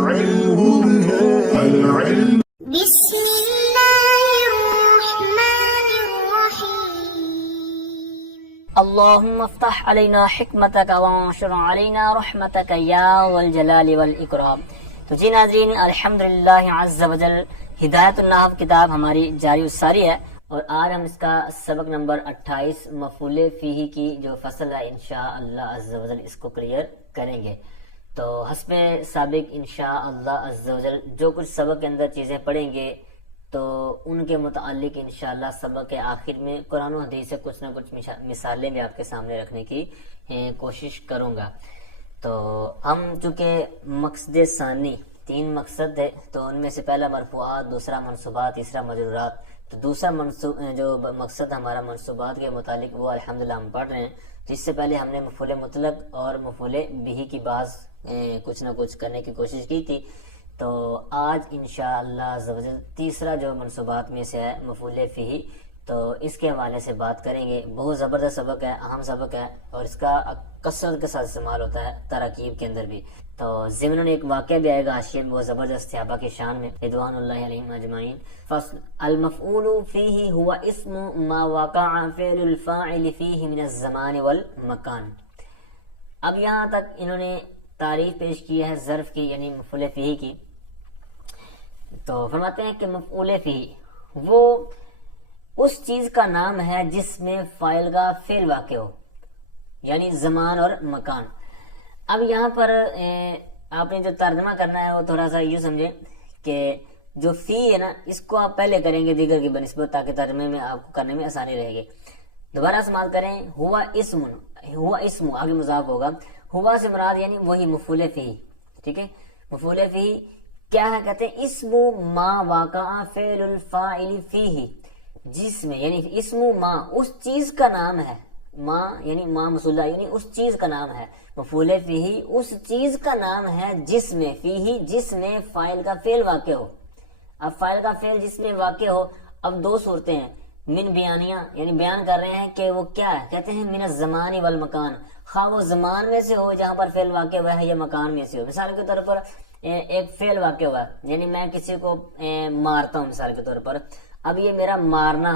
بسم الله الرحمن الرحيم. اللهم افتح علينا حکمتک وانشر علينا رحمتک یا والجلال والاکرام. تو جی ناظرین، الحمدللہ عز وجل ہدایت النحو کتاب ہماری جاری الساری ہے، اور آج ہم اس کا سبق نمبر 28 مفعول فیہ کی جو فصل ہے انشاءاللہ عز وجل اس کو کلیئر کریں گے. تو حسب سابق انشاءاللہ عز وجل جو کچھ سبق کے اندر چیزیں پڑھیں گے تو ان کے متعلق انشاءاللہ سبق کے آخر میں قرآن و حدیث سے کچھ نہ کچھ مثالیں بھی آپ کے سامنے رکھنے کی کوشش کروں گا. تو ہم چونکہ مقصد ثانی 3 مقصد ہے، تو ان میں سے پہلا مرفوعات، دوسرا منصوبات، تیسرا مجرورات. تو دوسرا جو مقصد ہمارا منصوبات کے متعلق وہ الحمدللہ ہم پڑھ رہے ہیں. تو اس سے پہلے ہم نے مفعول مطلق اور مفعول بہ کی بعض کچھ نہ کچھ کرنے کی کوشش کی تھی. تو آج انشاءاللہ عز و جل تیسرا جو منصوبات میں سے ہے مفعول فیہ، تو اس کے حوالے سے بات کریں گے. بہت زبردست سبق ہے، اہم سبق ہے، اور اس کا کثرت کے ساتھ استعمال ہوتا ہے تراکیب کے اندر بھی. تو ضمن ایک واقعہ بھی آئے گا حاشیے میں، بہت زبردست صحابہ کی شان میں رضوان اللہ علیہم اجمعین. فصل المفعول فیہ هو اسم ما وقع فعل الفاعل فیہ من الزمان والمکان. اب یہاں تک انہوں نے تعریف پیش کی ہے ظرف کی، یعنی مفعول فیہ کی. تو فرماتے ہیں کہ مفعول فیہ وہ اس چیز کا نام ہے جس میں فاعل کا فعل واقع ہو، یعنی زمان اور مکان. اب یہاں پر آپ نے جو ترجمہ کرنا ہے وہ تھوڑا سا یوں سمجھیں کہ جو فی ہے نا، اس کو آپ پہلے کریں گے دیگر کی بنسبت، تاکہ ترجمے میں آپ کو کرنے میں آسانی رہے گی. دوبارہ استعمال کریں ہوا اسم، ہوا اسم آگے مضاف ہوگا. ہوا سے مراد یعنی وہی مفعول فیہ. ٹھیک ہے، مفعول فیہ کیا ہے؟ کہتے ہیں اسم ما واقع فعل الفاعل فیہ، جس میں یعنی اسم ما اس چیز کا نام ہے، ما یعنی ما موصولہ یعنی اس چیز کا نام ہے. مفعول فیہ اس چیز کا نام ہے جس میں فیہ جس میں فاعل کا فعل واقع ہو. اب فاعل کا فعل جس میں واقع ہو، اب 2 صورتیں ہیں. من بیانیہ یعنی بیان کر رہے ہیں کہ وہ کیا ہے، کہتے ہیں من الزمان والمکان، خواہ وہ زمان میں سے ہو جہاں پر فعل واقع ہوا ہے یا مکان میں سے ہو. مثال کے طور پر ایک فعل واقع ہوا، یعنی میں کسی کو مارتا ہوں مثال کے طور پر. اب یہ میرا مارنا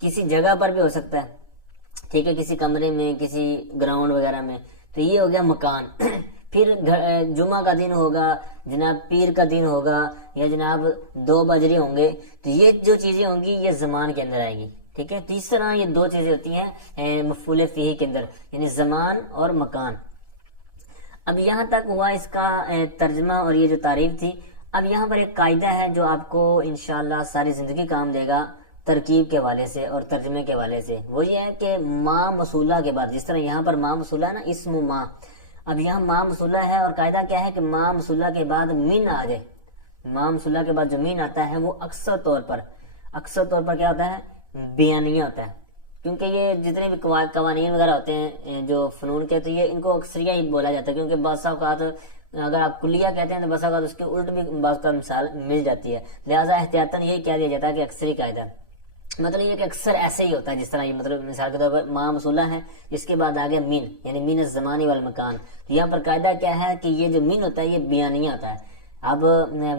کسی جگہ پر بھی ہو سکتا ہے، ٹھیک ہے، کسی کمرے میں، کسی گراؤنڈ وغیرہ میں، تو یہ ہو گیا مکان. پھر جمعہ کا دن ہوگا، جناب پیر کا دن ہوگا، یا جناب 2 بجری ہوں گے، تو یہ جو چیزیں ہوں گی یہ زمان کے اندر آئیں گی. ٹھیک ہے، اس طرح یہ 2 چیزیں ہوتی ہیں مفعول فیہ کے اندر، یعنی زمان اور مکان. اب یہاں تک ہوا اس کا ترجمہ اور یہ جو تعریف تھی. اب یہاں پر ایک قاعدہ ہے جو آپ کو انشاءاللہ ساری زندگی کام دے گا ترکیب کے حوالے سے اور ترجمے کے حوالے سے. وہ یہ ہے کہ ما موصولہ کے بعد، جس طرح یہاں پر ما موصولہ ہے نا، اسم ما، اب یہاں ما موصولہ ہے اور قاعدہ کیا ہے کہ ما موصولہ کے بعد من آ جائے. ما موصولہ کے بعد جو من آتا ہے وہ اکثر طور پر کیا ہوتا ہے؟ بیانیہ ہوتا ہے. کیونکہ یہ جتنے بھی قوانین وغیرہ ہوتے ہیں جو فنون کے، تو یہ ان کو اکثریہ ہی بولا جاتا ہے. کیونکہ بعض اوقات اگر آپ کلیہ کہتے ہیں تو بعض اوقات اس کے الٹ بھی بعض کا مثال مل جاتی ہے. لہٰذا احتیاطاً یہی کہہ دیا جاتا ہے کہ اکثری قاعدہ، مطلب یہ کہ اکثر ایسے ہی ہوتا ہے. جس طرح یہ مطلب مثال کے طور پر ما موصولہ ہے، جس کے بعد آگے من، یعنی من الزمان والمکان. یہاں پر قاعدہ کیا ہے کہ یہ جو من ہوتا ہے یہ بیانیہ ہوتا ہے. اب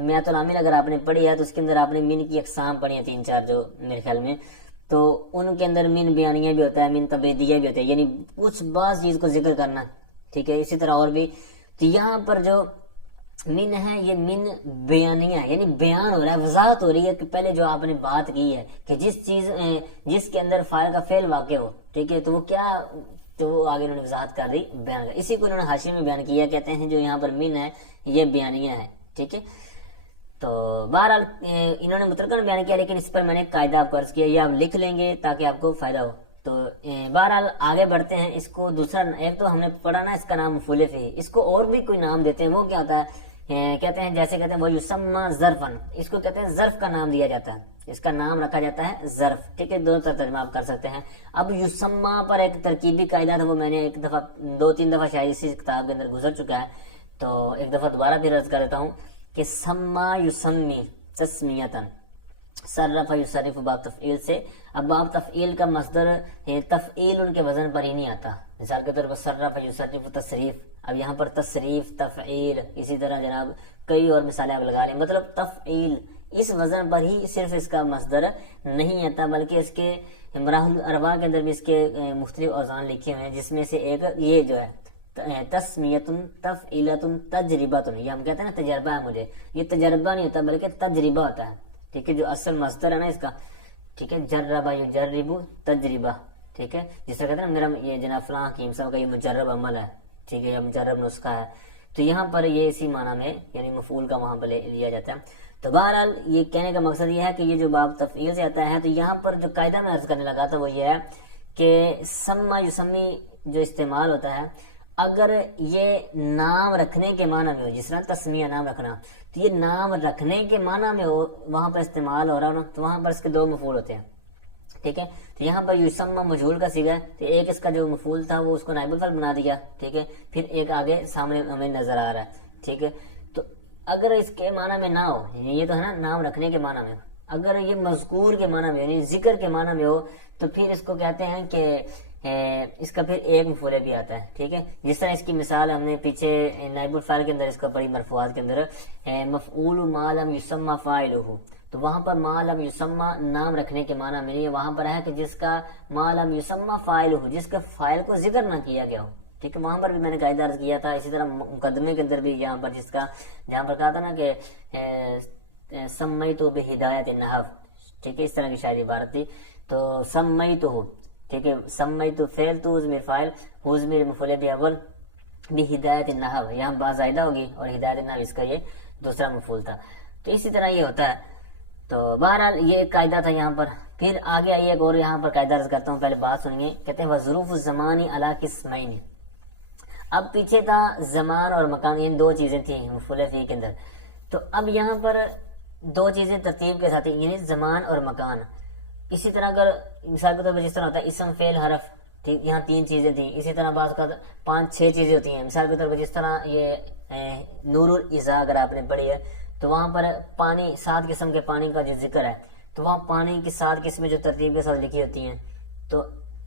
میات العامل اگر آپ نے پڑھی ہے تو اس کے اندر آپ نے من کی اقسام پڑھی ہیں 3-4 جو میرے خیال میں، تو ان کے اندر من بیانیہ بھی ہوتا ہے، من تبعیدیہ بھی ہوتا ہے، یعنی کچھ بعض چیز کو ذکر کرنا. ٹھیک ہے، اسی طرح اور بھی. تو یہاں پر جو من ہے یہ من بیانیہ ہے، یعنی بیان ہو رہا ہے، وضاحت ہو رہی ہے کہ پہلے جو آپ نے بات کی ہے کہ جس کے اندر فاعل کا فعل واقع ہو. ٹھیک ہے، تو وہ کیا، تو وہ آگے انہوں نے وضاحت کر دی، بیان کر. اسی کو انہوں نے حاشیے میں بیان کیا، کہتے ہیں جو یہاں پر من ہے یہ بیانیہ ہے. ٹھیک ہے، تو بہرحال انہوں نے مطلقاً بیان کیا، لیکن اس پر میں نے قاعدہ آپ کو عرض کیا، یہ آپ لکھ لیں گے تاکہ آپ کو فائدہ ہو. تو بہرحال آگے بڑھتے ہیں. اس کو دوسرا، ایک تو ہم نے پڑھا نا اس کا نام مفعول فیہ، اس کو اور بھی کوئی نام دیتے ہیں. وہ کیا ہوتا ہے؟ کہتے ہیں جیسے کہتے ہیں وہ یسمى ظرفاً، اس کو کہتے ہیں ظرف کا نام دیا جاتا ہے، اس کا نام رکھا جاتا ہے ظرف. ٹھیک ہے، دونوں طرح ترجمہ آپ کر سکتے ہیں. اب یسمى پر ایک ترکیبی قاعدہ تھا، وہ میں نے 2-3 دفعہ شاید اسی کتاب کے اندر گزر چکا ہے، تو ایک دفعہ دوبارہ پھر عرض کر دیتا ہوں کہ سما یسمی تسمیتاً، صرف یصرف باب تفعیل سے. اب باب تفعیل کا مصدر تفعیل ان کے وزن پر ہی نہیں آتا، مثال کے طور پر صرف یصرف تصریف، اب یہاں پر تصریف، تفعیل، اسی طرح جناب کئی اور مثالیں آپ لگا لیں. مطلب تفعیل اس وزن پر ہی صرف اس کا مصدر نہیں آتا، بلکہ اس کے مراحل الاربعہ کے اندر بھی اس کے مختلف اوزان لکھے ہوئے ہیں، جس میں سے ایک یہ جو ہے تسمیۃ، تفعیلۃ، تجربۃ. یہ ہم کہتے ہیں نا تجربہ ہے مجھے، یہ تجربہ نہیں ہوتا بلکہ تجربہ ہوتا ہے. ٹھیک ہے، جو اصل مصدر ہے نا اس کا، ٹھیک ہے، جربہ یجرب تجربہ. ٹھیک ہے، جس طرح کہتے ہیں نا میرا یہ جناب فلاں حکیم صاحب کا یہ مجرب عمل ہے، ٹھیک ہے، یہ مجرب نسخہ ہے. تو یہاں پر یہ اسی معنی میں یعنی مفعول کا وہاں پر لیا جاتا ہے. تو بہرحال یہ کہنے کا مقصد یہ ہے کہ یہ جو باب تفعیل سے آتا ہے، تو یہاں پر جو قاعدہ میں عرض کرنے لگا تھا وہ یہ ہے کہ سما یسمی جو استعمال ہوتا ہے، اگر یہ نام رکھنے کے معنی میں ہو، جس طرح تسمیہ نام رکھنا، تو یہ نام رکھنے کے معنی میں ہو وہاں پر استعمال ہو رہا ہو، تو وہاں پر اس کے دو مفعول ہوتے ہیں. ٹھیک ہے، تو یہاں پر یسمى مجہول کا صیغہ ہے، تو ایک اس کا جو مفعول تھا وہ اس کو نائب الفاعل بنا دیا. ٹھیک ہے، پھر ایک آگے سامنے ہمیں نظر آ رہا ہے. ٹھیک ہے، تو اگر اس کے معنی میں نہ ہو، یہ تو ہے نا نام رکھنے کے معنی میں، اگر یہ مذکور کے معنی میں یعنی ذکر کے معنی میں ہو، تو پھر اس کو کہتے ہیں کہ اس کا پھر ایک مفعول بھی آتا ہے. ٹھیک ہے، جس طرح اس کی مثال ہم نے پیچھے نائب الفاعل کے اندر اس کا پڑھی مرفوعات کے اندر، مفعول ما لم یسمى فاعلہ، تو وہاں پر ما لم یسمى نام رکھنے کے معنی میں نہیں، وہاں پر ہے کہ جس کا ما لم یسمى فاعلہ، جس کا فاعل کو ذکر نہ کیا گیا ہو. ٹھیک ہے، وہاں پر بھی میں نے قاعدہ عرض کیا تھا. اسی طرح مقدمے کے اندر بھی یہاں پر جہاں پر کہا تھا نا کہ سمیت بہدایت النحو، ٹھیک ہے، اس طرح کی شاعری عبارت تھی. تو سمیت ہو، ٹھیک ہے، سمیت فعل تو ضمیر فاعل، ہو ضمیر مفعول بھی اول، بہدایت النحو یہاں با زائدہ ہوگی، اور ہدایت النحو اس کا یہ دوسرا مفعول تھا. تو اسی طرح یہ ہوتا ہے. تو بہرحال یہ ایک قاعدہ تھا یہاں پر. پھر آگے آئیے ایک اور یہاں پر قاعدہ عرض کرتا ہوں، پہلے بات سنیے. کہتے ہیں وظروف الزمان علی قسمین. اب پیچھے تھا زمان اور مکان، یہ دو چیزیں تھیں مفعول فیہ کے اندر. تو اب یہاں پر دو چیزیں ترتیب کے ساتھ ہیں، یعنی زمان اور مکان. اسی طرح اگر مثال کے طور پر جس طرح ہوتا ہے اسم فعل حرف، ٹھیک، یہاں تین چیزیں تھیں. اسی طرح بعض کا 5-6 چیزیں ہوتی ہیں. مثال کے طور پر جس طرح یہ نور الازا اگر آپ نے پڑھی ہے، تو وہاں پر پانی 7 قسم کے پانی کا جو ذکر ہے، تو وہاں پانی کی 7 قسمیں جو ترتیب کے ساتھ لکھی ہوتی ہیں، تو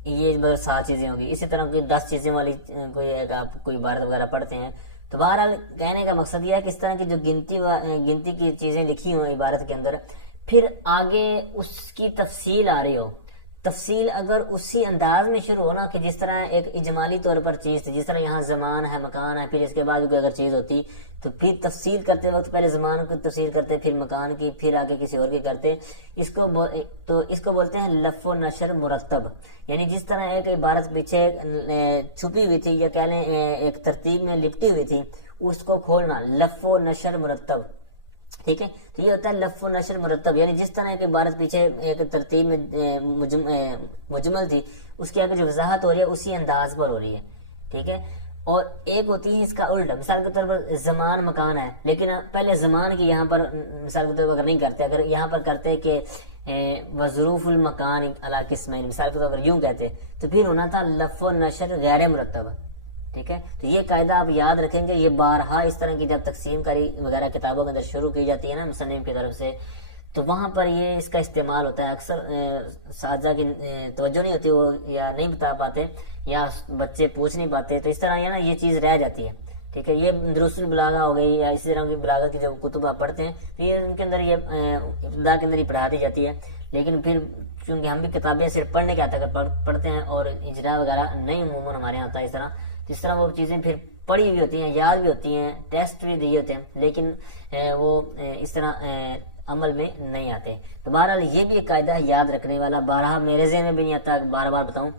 یہ 7 چیزیں ہوگی. اسی طرح کوئی 10 چیزیں والی کوئی آپ کوئی عبارت وغیرہ پڑھتے ہیں. تو بہرحال کہنے کا مقصد یہ ہے کہ اس طرح کی جو گنتی کی چیزیں لکھی ہوں عبارت کے اندر، پھر آگے اس کی تفصیل آ رہی ہو. تفصیل اگر اسی انداز میں شروع ہونا کہ جس طرح ایک اجمالی طور پر چیز تھی، جس طرح یہاں زمان ہے، مکان ہے، پھر اس کے بعد کوئی اگر چیز ہوتی، تو پھر تفصیل کرتے وقت پہلے زمان کو تفصیل کرتے، پھر مکان کی، پھر آگے کسی اور کی کرتے. اس کو بولتے ہیں لف و نشر مرتب. یعنی جس طرح ایک عبارت پیچھے چھپی ہوئی تھی، یا کہہ لیں ایک ترتیب میں لپٹی ہوئی تھی، اس کو کھولنا، لف و نشر مرتب. ٹھیک ہے، تو یہ ہوتا ہے لف و نشر مرتب. یعنی جس طرح ایک عبارت پیچھے ایک ترتیب میں مجمل تھی، اس کی آگے جو وضاحت ہو رہی ہے اسی انداز پر ہو رہی ہے. ٹھیک ہے، اور ایک ہوتی ہے اس کا الٹا. مثال کے طور پر زمان مکان ہے، لیکن پہلے زمان کی یہاں پر مثال کے طور پر اگر نہیں کرتے، اگر یہاں پر کرتے کہ وظروف المکان علی قسمین، مثال کے طور پر یوں کہتے، تو پھر ہونا تھا لف و نشر غیر مرتب. ٹھیک ہے، تو یہ قاعدہ آپ یاد رکھیں گے. یہ بارہا اس طرح کی جب تقسیم کاری وغیرہ کتابوں کے اندر شروع کی جاتی ہے نا مصنف کی طرف سے، تو وہاں پر یہ اس کا استعمال ہوتا ہے. اکثر اساتذہ کی توجہ نہیں ہوتی، وہ یا نہیں بتا پاتے، یا بچے پوچھ نہیں پاتے، تو اس طرح یہ نا یہ چیز رہ جاتی ہے. ٹھیک ہے، یہ دروس البلاغہ ہو گئی، یا اسی طرح کی بلاغت کی جو کتب آپ پڑھتے ہیں، تو یہ ان کے اندر یہ ابتدا کے اندر ہی پڑھا دی جاتی ہے. لیکن پھر چونکہ ہم بھی کتابیں صرف پڑھنے کے آتا ہے پڑھتے ہیں، اور اجرا وغیرہ نہیں عموماً ہمارے یہاں ہوتا ہے اس طرح. اس طرح وہ چیزیں پھر پڑھی بھی ہوتی ہیں، یاد بھی ہوتی ہیں، ٹیسٹ بھی دیے ہوتے ہیں، لیکن وہ اس طرح عمل میں نہیں آتے. تو بہرحال یہ بھی ایک قاعدہ ہے یاد رکھنے والا. بارہا میرے ذہن میں بھی نہیں آتا بار بار بتاؤں،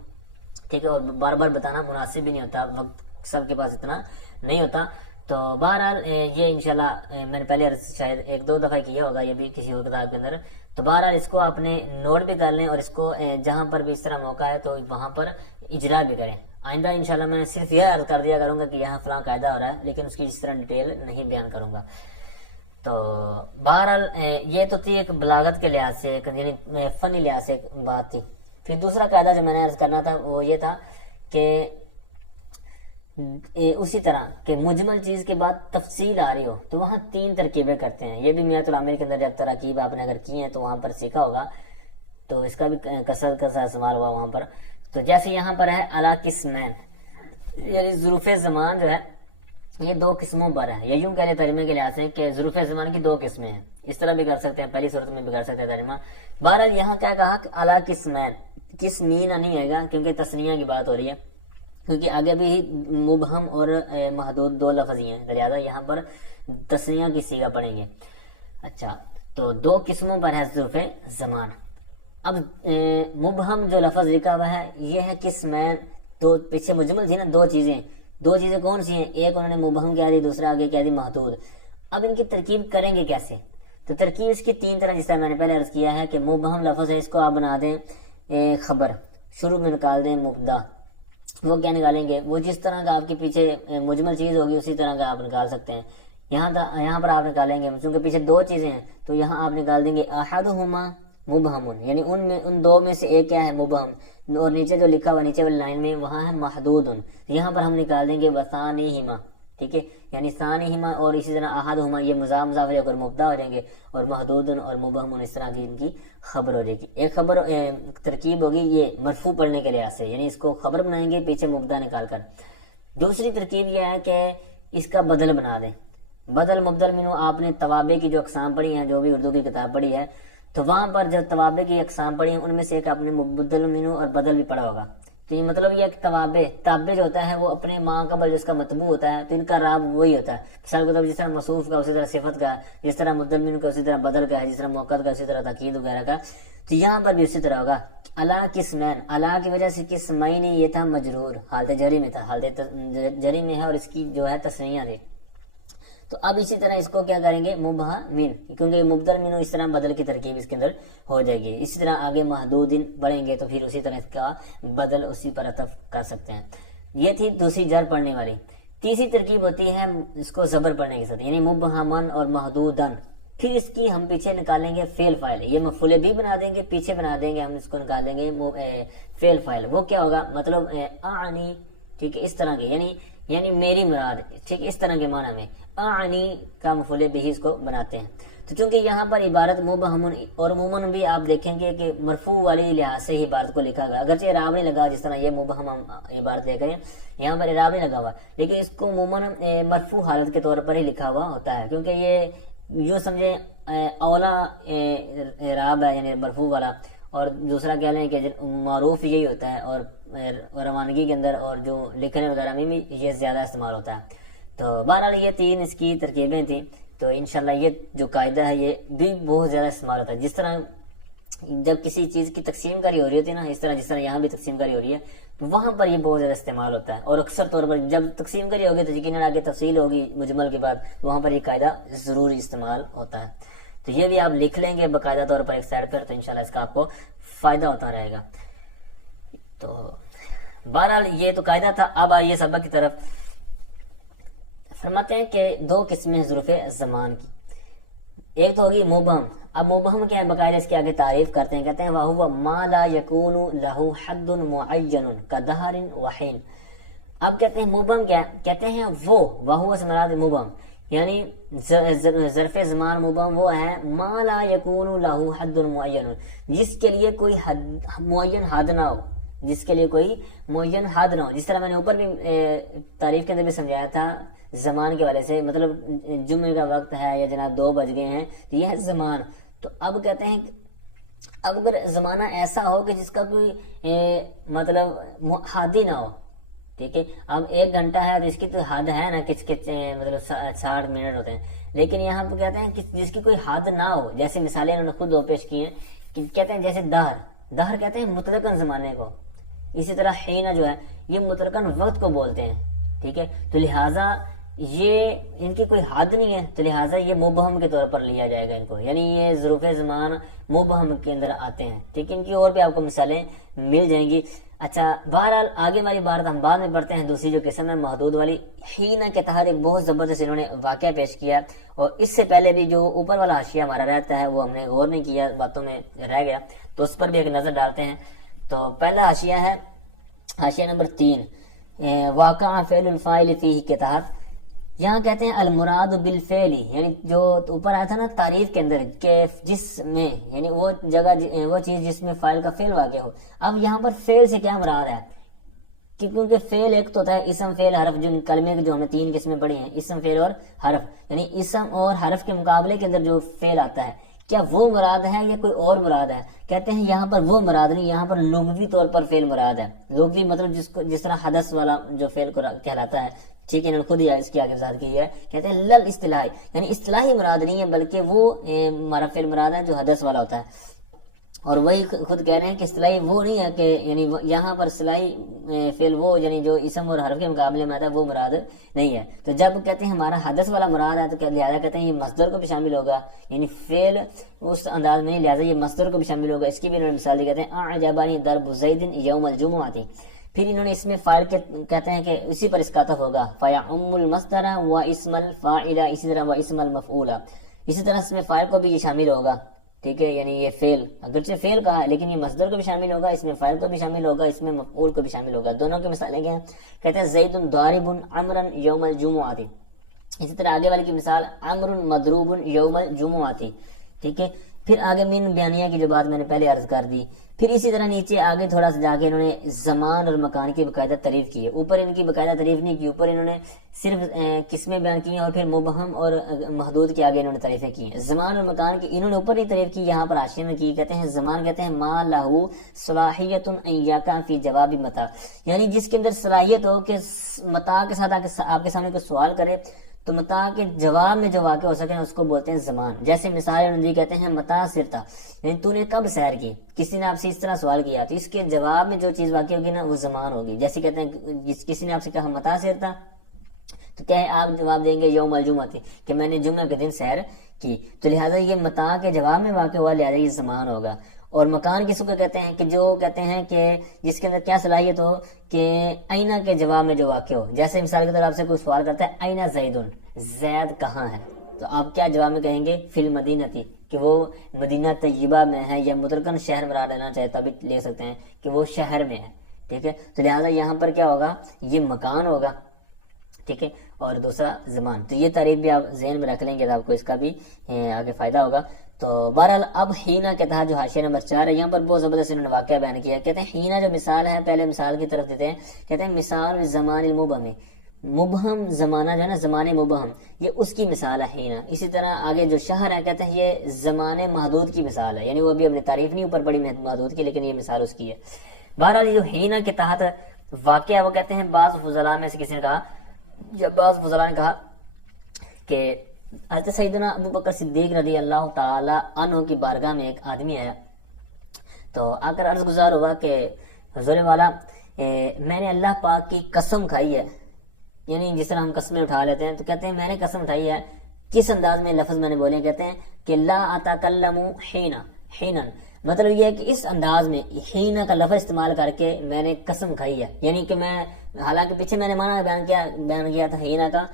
ٹھیک ہے، اور بار بار بتانا مناسب بھی نہیں ہوتا، وقت سب کے پاس اتنا نہیں ہوتا. تو بہرحال یہ انشاءاللہ میں نے پہلے شاید 1-2 دفعہ کیا ہوگا یہ بھی کسی اور کتاب کے اندر. تو بہرحال اس کو آپ نے نوٹ بھی کر لیں، اور اس کو جہاں پر بھی اس طرح موقع ہے تو وہاں پر اجرا بھی کریں. آئندہ انشاءاللہ میں صرف یہ عرض کر دیا کروں گا کہ یہاں فلاں قاعدہ ہو رہا ہے، لیکن اس کی اس طرح ڈیٹیل نہیں بیان کروں گا. تو بہرحال یہ تو تھی ایک بلاغت کے لحاظ سے، یعنی فنی لحاظ سے ایک بات تھی. پھر دوسرا قاعدہ جو میں نے عرض کرنا تھا وہ یہ تھا کہ اسی طرح کہ مجمل چیز کے بعد تفصیل آ رہی ہو تو وہاں 3 ترکیبیں کرتے ہیں. یہ بھی میات العامر کے اندر جب تراکیب آپ نے اگر کی ہیں تو وہاں پر سیکھا ہوگا، تو اس کا بھی کثرت کا استعمال ہوا وہاں پر. تو جیسے یہاں پر ہے علی قسمین، یعنی ظروف زمان جو ہے یہ دو قسموں پر ہے، یا یوں کہہ لیں ترجمے کے لحاظ سے کہ ظروف زمان کی دو قسمیں ہیں، اس طرح بھی کر سکتے ہیں، پہلی صورت میں بھی کر سکتے ہیں ترجمہ۔ بہرحال یہاں کیا کہا کہ اعلیٰ قسمین، قسمین نہیں آئے گا کیونکہ تسنیہ کی بات ہو رہی ہے، کیونکہ آگے بھی مبہم اور محدود دو لفظ ہی ہیں، لہٰذا یہاں پر تسنیہ کی صیغہ پڑھیں گے۔ اچھا، تو دو قسموں پر ہے ظروف زمان۔ اب مبہم جو لفظ لکھا ہوا ہے یہ ہے قسمین، تو پیچھے مجمل تھی نا دو چیزیں کون سی ہیں؟ ایک انہوں نے مبہم کہہ دی، دوسرا آگے کہہ دی محدود۔ اب ان کی ترکیب کریں گے کیسے؟ تو ترکیب اس کی تین طرح، جس طرح میں نے پہلے عرض کیا ہے کہ مبہم لفظ ہے، اس کو آپ بنا دیں خبر، شروع میں نکال دیں مبتدا۔ وہ کیا نکالیں گے؟ وہ جس طرح کا آپ کے پیچھے مجمل چیز ہوگی اسی طرح کا آپ نکال سکتے ہیں۔ یہاں پر آپ نکالیں گے چونکہ پیچھے دو چیزیں ہیں تو یہاں آپ نکال دیں گے احدہما مبہم، یعنی ان دو میں سے ایک کیا ہے؟ مبہم، اور نیچے جو لکھا ہوا نیچے والی لائن میں وہاں ہے محدود، یہاں پر ہم نکال دیں گے وثانیہما، ٹھیک ہے، یعنی ثانیہما، اور اسی طرح احدہما یہ مضاف مضاف علیہ اور مبتدا ہو جائیں گے، اور محدود اور مبہم اس طرح کی ان کی خبر ہو جائے گی۔ ایک خبر ترکیب ہوگی یہ مرفوع پڑھنے کے لحاظ سے، یعنی اس کو خبر بنائیں گے پیچھے مبتدا نکال کر۔ دوسری ترکیب یہ ہے کہ اس کا بدل بنا دیں، بدل مبدل منو۔ آپ نے توابع کی جو اقسام پڑھی ہیں، جو بھی اردو کی کتاب پڑھی ہے، تو وہاں پر جو توابع کی اقسام پڑھی ہیں ان میں سے ایک آپ نے مبدل منو اور بدل بھی پڑھا ہوگا۔ تو یہ مطلب یہ کہ تابع جو ہوتا ہے وہ اپنے ماں قبل جو اس کا متبوع ہوتا ہے تو ان کا راب وہی ہوتا ہے۔ مثال کے طور پر جس طرح موصوف کا اسی طرح صفت کا، جس طرح مبدل منو کا اسی طرح بدل کا ہے، جس طرح موقت کا اسی طرح تاکید وغیرہ کا، تو یہاں پر بھی اسی طرح ہوگا۔ الا قسمین، الا کی وجہ سے قسمین یہ تھا مجرور، حالت جری میں تھا، حالت جری میں ہے، اور اس کی جو ہے تسنیہ تھی۔ تو اب اسی طرح اس کو کیا کریں گے؟ مبہمین، کیونکہ مبدل منو اس طرح بدل کی ترکیب اس کے اندر ہو جائے گی۔ اسی طرح آگے محدودین پڑھیں گے تو پھر اسی طرح اس کا بدل اسی پر عطف کر سکتے ہیں۔ یہ تھی دوسری جر پڑھنے والی۔ تیسری ترکیب ہوتی ہے اس کو زبر پڑھنے کے ساتھ، یعنی مبہمن اور محدودن، پھر اس کی ہم پیچھے نکالیں گے فعل فاعل، یہ مفعول بھی بنا دیں گے، پیچھے بنا دیں گے ہم اس کو نکالیں گے فعل فاعل۔ وہ کیا ہوگا؟ مطلب اعنی، ٹھیک ہے، اس طرح کے، یعنی میری مراد، ٹھیک ہے، اس طرح کے معنی میں اعنی کا مفعول بھی اس کو بناتے ہیں۔ تو چونکہ یہاں پر عبارت مبہم اور عموماً بھی آپ دیکھیں گے کہ مرفوع والی لحاظ سے ہی عبارت کو لکھا گیا، اگرچہ اعراب نہیں لگا، جس طرح یہ مبہم عبارت لے گئے یہاں پر اعراب نہیں لگا ہوا، لیکن اس کو عموماً مرفوع حالت کے طور پر ہی لکھا ہوا ہوتا ہے، کیونکہ یہ یوں سمجھے اولا اعراب ہے، یعنی مرفوع والا، اور دوسرا کہہ لیں کہ معروف یہی ہوتا ہے، اور روانگی کے اندر اور جو لکھنے وغیرہ میں بھی یہ زیادہ استعمال ہوتا ہے۔ تو بہرحال یہ تین اس کی ترکیبیں تھیں۔ تو انشاءاللہ یہ جو قاعدہ ہے یہ بھی بہت زیادہ استعمال ہوتا ہے، جس طرح جب کسی چیز کی تقسیم کاری ہو رہی ہوتی ہے نا، جس طرح یہاں بھی تقسیم کاری ہو رہی ہے، تو وہاں پر یہ بہت زیادہ استعمال ہوتا ہے، اور اکثر طور پر جب تقسیم کاری ہوگی تو یقیناً آگے تفصیل ہوگی مجمل کے بعد، وہاں پر یہ قاعدہ ضروری استعمال ہوتا ہے۔ تو یہ بھی آپ لکھ لیں گے باقاعدہ طور پر ایک سائڈ پر، تو انشاءاللہ اس کا آپ کو فائدہ ہوتا رہے گا۔ تو بہرحال یہ تو قاعدہ تھا۔ اب آئیے سبق کی طرف۔ فرماتے ہیں کہ دو قسمیں ظروف زمان کی، ایک تو ہوگی مبہم۔ اب مبہم کیا ہے؟ باقاعدہ اس کے آگے تعریف کرتے ہیں، کہتے ہیں وَهُوَ مَا لَا يَكُونُ لَهُ حَدٌّ مُعَيَّنٌ كَدَهْرٍ وَحِينٍ۔ اب کہتے ہیں مبہم کیا ہے؟ کہتے ہیں وہ، وَهُوَ سے مراد مبہم، یعنی ظرف زمان مبہم وہ ہے ما لا يكون له حد معین، جس کے لیے کوئی معین حد نہ ہو، جس کے لیے کوئی معین حد نہ ہو۔ جس طرح میں نے اوپر بھی تعریف کے اندر بھی سمجھایا تھا زمان کے والے سے، مطلب جمعے کا وقت ہے یا جناب 2 بج گئے ہیں تو یہ ہے زمان۔ تو اب کہتے ہیں اب اگر زمانہ ایسا ہو کہ جس کا کوئی مطلب حد ہی نہ ہو، ٹھیک ہے، اب 1 گھنٹہ ہے تو اس کی تو حد ہے نا، کچھ مطلب 60 منٹ ہوتے ہیں، لیکن یہاں پہ کہتے ہیں کہ جس کی کوئی حد نہ ہو، جیسے مثالیں انہوں نے خود پیش کی ہیں کہ کہتے ہیں جیسے دہر کہتے ہیں مطلقاً زمانے کو، اسی طرح حین جو ہے یہ مطلقاً وقت کو بولتے ہیں، ٹھیک ہے، تو لہٰذا یہ ان کی کوئی حد نہیں ہے، تو لہٰذا یہ مبہم کے طور پر لیا جائے گا ان کو، یعنی یہ ظروف زمان مبہم کے اندر آتے ہیں، ٹھیک ہے، ان کی اور بھی آپ کو مثالیں مل جائیں گی۔ اچھا بہرحال آگے والی بات ہم بعد میں پڑھتے ہیں، دوسری جو قسم ہے محدود والی، حین کے تحت ایک بہت زبردست انہوں نے واقعہ پیش کیا، اور اس سے پہلے بھی جو اوپر والا حاشیہ ہمارا رہتا ہے وہ ہم نے غور نہیں کیا، باتوں میں رہ گیا، تو اس پر بھی ایک نظر ڈالتے ہیں۔ تو پہلا حاشیہ ہے حاشیہ نمبر 3، واقع فعل الفاعل فیہ کے تحت، یہاں کہتے ہیں المراد بالفعل، یعنی جو اوپر آیا تھا نا تعریف کے اندر کہ جس میں، یعنی وہ جگہ وہ چیز جس میں فاعل کا فعل واقع ہو، اب یہاں پر فعل سے کیا مراد ہے؟ کہ کیونکہ فعل ایک تو ہوتا ہے اسم فعل حرف، جو کلمے کے جو ہمیں 3 قسمیں پڑھی ہیں، اسم فعل اور حرف، یعنی اسم اور حرف کے مقابلے کے اندر جو فعل آتا ہے کیا وہ مراد ہے یا کوئی اور مراد ہے؟ کہتے ہیں یہاں پر وہ مراد نہیں، یہاں پر لغوی طور پر فعل مراد ہے. لغوی مطلب جس طرح حدث والا جو فعل کو کہلاتا ہے، ٹھیک ہے، انہوں نے خود ہی اس کی آگے وضاحت کی ہے، کہتے ہیں لل اصطلاحی، یعنی اصطلاحی مراد نہیں ہے بلکہ وہ ہمارا فعل مراد ہے جو حدث والا ہوتا ہے. اور وہی خود کہہ رہے ہیں کہ اصطلاحی وہ نہیں ہے کہ یعنی یہاں پر اصطلاحی فعل وہ یعنی جو اسم اور حرف کے مقابلے میں آتا ہے وہ مراد نہیں ہے. تو جب کہتے ہیں ہمارا حدث والا مراد ہے تو لہٰذا کہتے ہیں یہ مصدر کو بھی شامل ہوگا، یعنی فعل اس انداز میں نہیں، لہٰذا یہ مصدر کو بھی شامل ہوگا. اس کی بھی انہوں نے مثال دی، کہتے ہیں اعجبنی ضرب زید یوم الجمعۃ. پھر انہوں نے اس میں فاعل کے کہتے ہیں کہ اسی پر اس کا عطف ہوگا، فیعم المصدر و اسم الفاعل، اسی طرح و اسم المفعول، اسی طرح اس میں فاعل کو بھی یہ شامل ہوگا. ٹھیک ہے، یعنی یہ فعل اگرچہ فعل کہا ہے لیکن یہ مصدر کو بھی شامل ہوگا، اس میں فاعل کو بھی شامل ہوگا، اس میں مفعول کو بھی شامل ہوگا. دونوں کی مثالیں کیا ہیں؟ کہتے ہیں زید ضارب عمرا یوم الجمعۃ. اسی طرح آگے والی کی مثال عمر مضروب یوم الجمعۃ. ٹھیک ہے، پھر آگے من بیانیہ کی جو بات میں نے پہلے عرض کر دی. پھر اسی طرح نیچے آگے تھوڑا سا جا کے انہوں نے زمان اور مکان کی باقاعدہ تعریف کی ہے. اوپر ان کی باقاعدہ تعریف نہیں کی، اوپر انہوں نے صرف قسمیں بیان کی ہیں اور پھر مبہم اور محدود کے آگے انہوں نے تعریفیں کی ہیں. زمان اور مکان کی انہوں نے اوپر ہی تعریف کی، یہاں پر حاشیے میں کی. کہتے ہیں زمان کہتے ہیں ما لہو صلاحیت ان یقع فی جواب متى، یعنی جس کے اندر صلاحیت ہو کہ متاع کے ساتھ آپ کے سامنے کوئی سوال کرے تو متاع کے جواب میں جو واقع ہو سکے اس کو بولتے ہیں زمان. جیسے مثال انہوں نے کہتے ہیں متى سرتا، یعنی تو نے کب سیر کی، کسی نے آپ سے اس طرح سوال کیا تو اس کے جواب میں جو چیز واقع ہوگی نا وہ زمان ہوگی. جیسے کہتے ہیں کسی نے آپ سے کہا متى سرتا تو کیا ہے آپ جواب دیں گے یوم الجمعۃ، کہ میں نے جمعہ کے دن سیر کی. تو لہٰذا یہ متاع کے جواب میں واقع ہوا، لہٰذا یہ زمان ہوگا. اور مکان کس کو کہتے ہیں؟ کہ جو کہتے ہیں کہ جس کے اندر کیا صلاحیت ہو کہ اینا کے جواب میں جو واقع ہو. جیسے مثال کے طور آپ سے کوئی سوال کرتا ہے اینا زید، زید کہاں ہے، تو آپ کیا جواب میں کہیں گے؟ فی المدینہ، کہ وہ مدینہ طیبہ میں ہے، یا مطلقاً شہر مراد لینا چاہے تب لے سکتے ہیں کہ وہ شہر میں ہے. ٹھیک ہے، تو لہٰذا یہاں پر کیا ہوگا؟ یہ مکان ہوگا. ٹھیک ہے، اور دوسرا زمان. تو یہ تعریف بھی آپ ذہن میں رکھ لیں گے تو آپ کو اس کا بھی آگے فائدہ ہوگا. تو بہرحال اب ہینا کے تحت جو حاشیہ نمبر 4 ہے، یہاں پر بہت زبردست انہوں نے واقعہ بیان کیا. کہتے ہیں ہینا جو مثال ہے، پہلے مثال کی طرف دیتے ہیں، کہتے ہیں مثال زمان المبہم، مبہم زمانہ جو ہے نا، زمان مبہم، یہ اس کی مثال ہے ہینا. اسی طرح آگے جو شہر ہے کہتے ہیں یہ زمان محدود کی مثال ہے، یعنی وہ بھی اپنی تعریف نہیں اوپر بڑی محدود کی لیکن یہ مثال اس کی ہے. بہرحال جو ہینا کے تحت واقعہ وہ کہتے ہیں بعض فضلاء میں سے کسی نے کہا، جب بعض فضلاء نے کہا کہ حضرت سیدنا ابو بکر صدیق رضی اللہ تعالی عنہ کی بارگاہ میں ایک آدمی آیا تو آ کر عرض گزار ہوا کہ حضور والا میں نے اللہ پاک کی قسم کھائی ہے، یعنی جس طرح ہم قسمیں اٹھا لیتے ہیں تو کہتے ہیں میں نے قسم اٹھائی ہے. کس انداز میں لفظ میں نے بولے؟ کہتے ہیں کہ لا اتکلم حینا، مطلب یہ ہے کہ اس انداز میں حینا کا لفظ استعمال کر کے میں نے قسم کھائی ہے، یعنی کہ میں، حالانکہ پیچھے میں نے معنی بیان کیا تھا حینا کا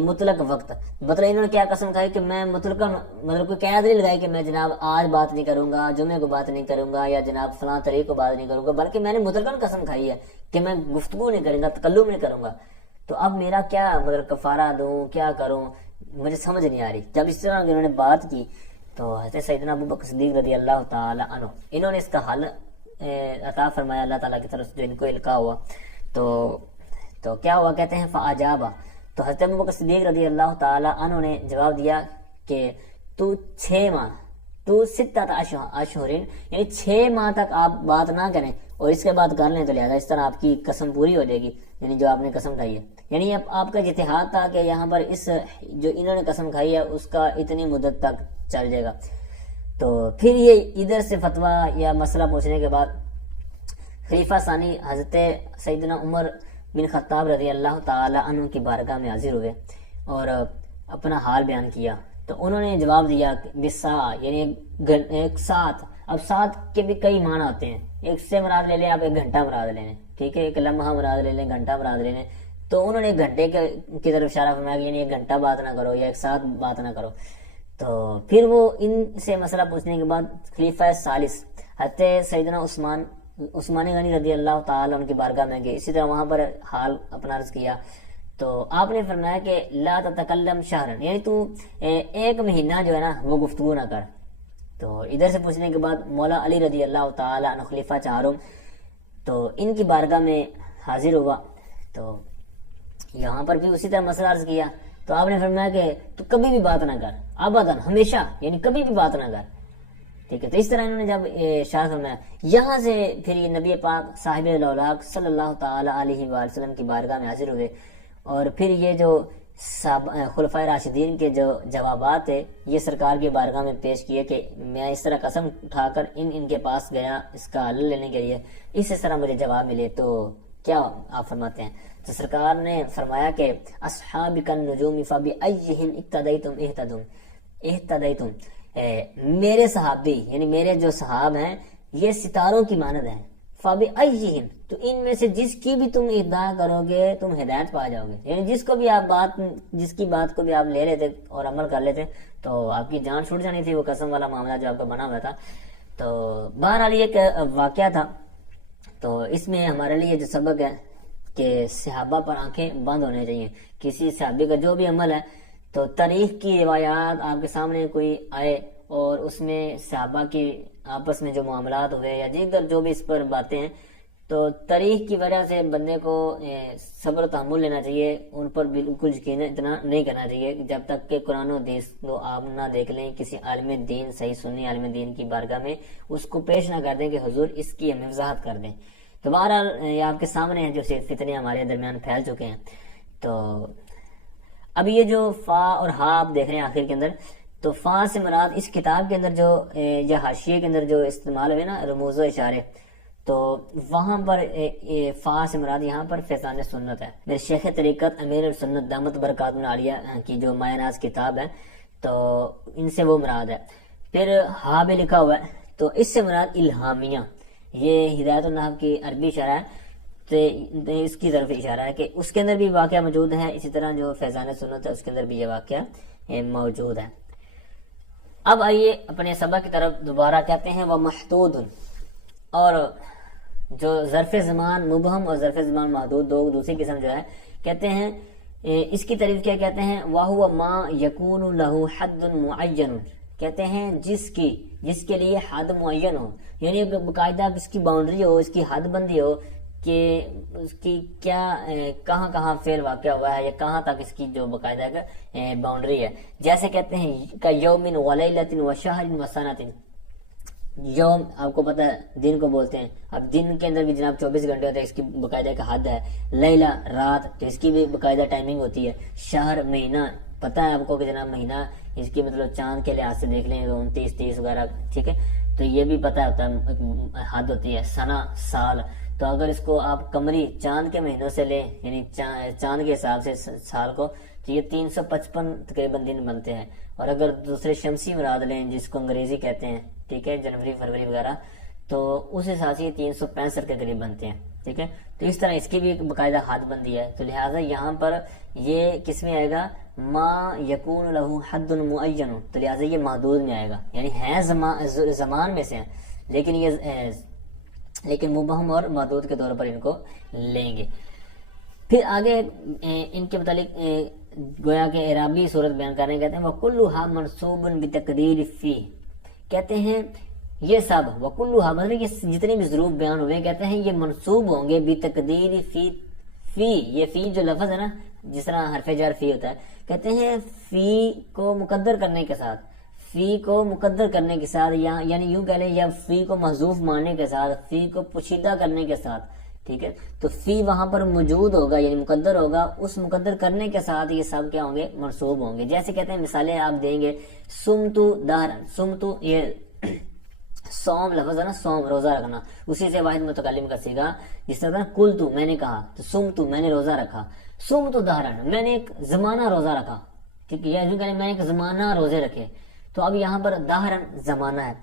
مطلق وقت، مطلب انہوں نے کیا قسم کھائی کہ میں مطلق، مطلب کوئی قید نہیں لگائی کہ میں جناب آج بات نہیں کروں گا، جمعے کو بات نہیں کروں گا، یا جناب فلاں تاریخ کو بات نہیں کروں گا، بلکہ میں نے مطلق قسم کھائی ہے کہ میں گفتگو نہیں کروں گا، تکلم نہیں کروں گا. تو اب میرا کیا مطلب کفارہ دوں، کیا کروں، مجھے سمجھ نہیں آ رہی. جب اس طرح انہوں نے بات کی تو حضرت سیدنا ابو بکر صدیق رضی اللہ تعالی عنہ انہوں نے اس کا حل عطا فرمایا اللہ تعالیٰ کی طرف جو ان کو القاء ہوا. تو کیا ہوا؟ کہتے ہیں فاجابہ، تو حضرت ابو بکر صدیق رضی اللہ تعالی عنہ نے جواب دیا کہ تو 6 ماہ، تو 6 اشہرین، یعنی 6 ماہ تک آپ بات نہ کریں اور اس کے بعد کر لیں تو لہٰذا اس طرح آپ کی قسم پوری ہو جائے گی، یعنی جو آپ نے قسم کھائی ہے. یعنی آپ کا اجتہاد تھا کہ یہاں پر اس جو انہوں نے قسم کھائی ہے اس کا اتنی مدت تک چل جائے گا. تو پھر یہ ادھر سے فتویٰ یا مسئلہ پوچھنے کے بعد خلیفہ ثانی حضرت سیدنا عمر بن خطاب رضی اللہ تعالی عنہ کی بارگاہ میں حاضر ہوئے اور اپنا حال بیان کیا. تو انہوں نے جواب دیا بسا، یعنی ایک ساتھ. اب ساتھ کے بھی کئی معنی ہوتے ہیں، ایک سے مراد لے لیں آپ، 1 گھنٹہ مراد لے لیں، ٹھیک ہے، 1 لمحہ مراد لے لیں، گھنٹہ مراد لے لیں. تو انہوں نے 1 گھنٹے کی طرف اشارہ فرمایا کہ یعنی 1 گھنٹہ بات نہ کرو یا ایک ساتھ بات نہ کرو. تو پھر وہ ان سے مسئلہ پوچھنے کے بعد خلیفہ ثالث حضرت سیدنا عثمان غنی رضی اللہ تعالی عنہ کی بارگاہ میں گئے، اسی طرح وہاں پر حال اپنا عرض کیا. تو آپ نے فرمایا کہ لا تتکلم شہرن، یعنی تو 1 مہینہ جو ہے نا وہ گفتگو نہ کر. تو ادھر سے پوچھنے کے بعد مولا علی رضی اللہ تعالی عنہ خلیفہ چہارم، تو ان کی بارگاہ میں حاضر ہوا تو یہاں پر بھی اسی طرح مسئلہ عرض کیا تو آپ نے فرمایا کہ تو کبھی بھی بات نہ کر، ابداً، ہمیشہ، یعنی کبھی بھی بات نہ کر، ٹھیک ہے. تو اس طرح انہوں نے جب ارشاد فرمایا، یہاں سے پھر یہ نبی پاک صاحب الاولاق صلی اللہ تعالی علیہ وآلہ وسلم کی بارگاہ میں حاضر ہوئے، اور پھر یہ جو خلفائے راشدین کے جو جوابات تھے یہ سرکار کی بارگاہ میں پیش کیے کہ میں اس طرح قسم اٹھا کر ان کے پاس گیا اس کا حل لینے کے لیے، اس طرح مجھے جواب ملے، تو کیا آپ فرماتے ہیں؟ تو سرکار نے فرمایا کہ اصحابک النجوم فبأیہم اقتدیتم اہتدیتم، میرے صحابی یعنی میرے جو صحاب ہیں یہ ستاروں کی مانند ہیں، فبأیہم، تو ان میں سے جس کی بھی تم اتباع کرو گے تم ہدایت پا جاؤ گے، یعنی جس کی بات کو بھی آپ لے لیتے اور عمل کر لیتے تو آپ کی جان چھوٹ جانی تھی، وہ قسم والا معاملہ جو آپ کا بنا ہوا تھا. تو بہرحال یہ ایک واقعہ تھا. تو اس میں ہمارے لیے جو سبق ہے کہ صحابہ پر آنکھیں بند ہونے چاہیے. کسی صحابی کا جو بھی عمل ہے تو تاریخ کی روایات آپ کے سامنے کوئی آئے اور اس میں صحابہ کی آپس میں جو معاملات ہوئے یا دیگر جو بھی اس پر باتیں ہیں تو تاریخ کی وجہ سے بندے کو صبر و تحمل لینا چاہیے، ان پر بالکل یقین اتنا نہیں کرنا چاہیے جب تک کہ قرآن و حدیث کو آپ نہ دیکھ لیں، کسی عالم دین، صحیح سنی عالم دین کی بارگاہ میں اس کو پیش نہ کر دیں کہ حضور اس کی ہمیں وضاحت کر دیں. تو بہرحال یہ آپ کے سامنے ہیں جو فتنے ہمارے درمیان پھیل چکے ہیں. تو اب یہ جو فا اور ہا آپ دیکھ رہے ہیں آخر کے اندر، تو فا سے مراد اس کتاب کے اندر جو یا حاشیے کے اندر جو استعمال ہوئے نا رموز و اشارے، تو وہاں پر فا سے مراد یہاں پر فیضان سنت ہے. میرے شیخ طریقت امیر السنت دامت برکات العالیہ کی جو مایہ ناز کتاب ہے تو ان سے وہ مراد ہے. پھر ہا بھی لکھا ہوا ہے تو اس سے مراد الہامیہ، یہ ہدایت النحو کی عربی شرح ہے تو اس کی طرف اشارہ ہے کہ اس کے اندر بھی واقعہ موجود ہے. اسی طرح جو فیضان سنت ہے اس کے اندر بھی یہ واقعہ موجود ہے. اب آئیے اپنے سبق کی طرف دوبارہ. کہتے ہیں وہ محدود، اور جو ظرف زمان مبہم اور ظرف زمان محدود دو دوسری قسم جو ہے، کہتے ہیں اس کی تعریف کیا کہتے ہیں، وَهُوَ مَا يَكُونُ لَهُ حَدٌّ مُعَيَّنٌ، کہتے ہیں جس کے لیے حد معین ہو، یعنی باقاعدہ اس کی باؤنڈری ہو، اس کی حد بندی ہو کہ اس کی کیا کہاں کہاں فعل واقع ہوا ہے یا کہاں تک اس کی جو باقاعدہ باؤنڈری ہے. جیسے کہتے ہیں کا یومن ولیلۃ وشہر وسنۃ، یوم آپ کو پتہ ہے دن کو بولتے ہیں، اب دن کے اندر بھی جناب 24 گھنٹے ہوتے ہیں، اس کی باقاعدہ کا حد ہے. لیلہ رات، تو اس کی بھی باقاعدہ ٹائمنگ ہوتی ہے. شہر مہینہ، پتہ ہے آپ کو کہ جناب مہینہ اس کی مطلب چاند کے لحاظ سے دیکھ لیں 29 30 وغیرہ، ٹھیک ہے، تو یہ بھی پتہ ہوتا ہے حد ہوتی ہے. سنا سال، تو اگر اس کو آپ قمری چاند کے مہینوں سے لیں یعنی چاند کے حساب سے سال کو، تو یہ 355 تقریباً دن بنتے ہیں. اور اگر دوسرے شمسی مراد لیں جس کو انگریزی کہتے ہیں، ٹھیک ہے، جنوری فروری وغیرہ، تو اس حساب سے یہ 365 کے قریب بنتے ہیں. ٹھیک ہے، تو اس طرح اس کی بھی ایک باقاعدہ حد بندی ہے. تو لہٰذا یہاں پر یہ کس میں آئے گا، ما یکون لہ حد معین، تو لہٰذا یہ محدود میں آئے گا، یعنی ہے زمان میں سے ہیں لیکن مبہم اور محدود کے طور پر ان کو لیں گے. پھر آگے ان کے متعلق گویا کہ اعرابی صورت بیان کرنے کہتے ہیں وَكُلُّهَا مَنْصُوبٌ بِتَقْدِيرِ فِي، کہتے ہیں یہ سب وَكُلُّهَا مطلب یہ جتنے بھی ظروف بیان ہوئے کہتے ہیں یہ منصوب ہوں گے بِتَقْدِيرِ فی، یہ فی جو لفظ ہے نا جس طرح حرف جر فی ہوتا ہے، کہتے ہیں فی کو مقدر کرنے کے ساتھ، فی کو مقدر کرنے کے ساتھ، یعنی یوں کہہ لیں یا فی کو محذوف ماننے کے ساتھ، فی کو پوشیدہ کرنے کے ساتھ. ٹھیک ہے، تو فی وہاں پر موجود ہوگا یعنی مقدر ہوگا، اس مقدر کرنے کے ساتھ یہ سب کیا ہوں گے، منصوب ہوں گے. جیسے کہتے ہیں مثالیں آپ دیں گے، سمتو دہرن، سمتو یہ سوم لفظ ہے نا، سوم روزہ رکھنا، اسی سے واحد متکلم کا صیغہ، جس طرح کلتو میں نے کہا، تو سمتو میں نے روزہ رکھا، سمتو دہرن میں نے ایک زمانہ روزہ رکھا. ٹھیک ہے، یوں کہیں میں نے ایک زمانہ روزے رکھے. تو اب یہاں پر دہرن زمانہ ہے،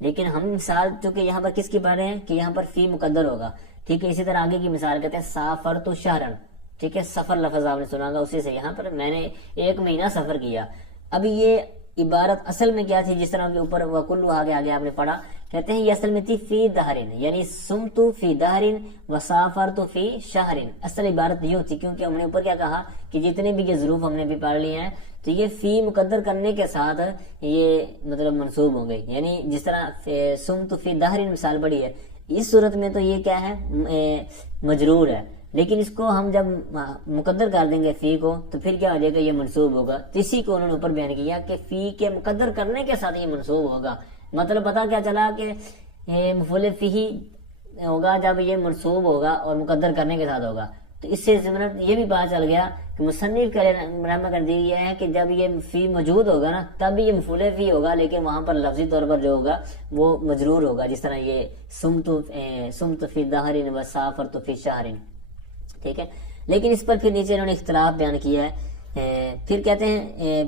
لیکن ہم مثال چونکہ یہاں پر کس کی پڑھ رہے ہیں کہ یہاں پر فی مقدر ہوگا. ٹھیک ہے، اسی طرح آگے کی مثال کہتے ہیں سافرت شہرن، ٹھیک ہے، سفر لفظ آپ نے سنا گا، اسی سے یہاں پر میں نے ایک مہینہ سفر کیا. اب یہ عبارت اصل میں کیا تھی، جس طرح کے اوپر وکلو آگے آپ نے پڑھا، کہتے ہیں یہ اصل میں تھی فی دہرن، یعنی سمتو فی دہرن وسافرتو فی شہرن. اصل عبارت یوں تھی، کیونکہ ہم نے اوپر کیا کہا کہ جتنے بھی یہ ظروف ہم نے بھی پڑھ لیے ہیں تو یہ فی مقدر کرنے کے ساتھ یہ مطلب منصوب ہو گئی. یعنی جس طرح سمتو فی دہرن مثال پڑھی ہے، اس صورت میں تو یہ کیا ہے، مجرور ہے، لیکن اس کو ہم جب مقدر کر دیں گے فی کو تو پھر کیا ہو جائے گا، یہ منصوب ہوگا. تو اسی کو انہوں نے اوپر بیان کیا کہ فی کے مقدر کرنے کے ساتھ یہ منصوب ہوگا. مطلب پتا کیا چلا کہ مفعول فی ہوگا جب یہ منصوب ہوگا اور مقدر کرنے کے ساتھ ہوگا. تو اس سے ضمن یہ بھی پتا چل گیا کہ مصنف کا رحمہ کر دی یہ ہے کہ جب یہ فی موجود ہوگا نا تب یہ مفعول فی ہوگا، لیکن وہاں پر لفظی طور پر جو ہوگا وہ مجرور ہوگا، جس طرح یہ سمت فی دہر و سافرت فی شہر. ٹھیک ہے، لیکن اس پر پھر نیچے انہوں نے اختلاف بیان کیا ہے. پھر کہتے ہیں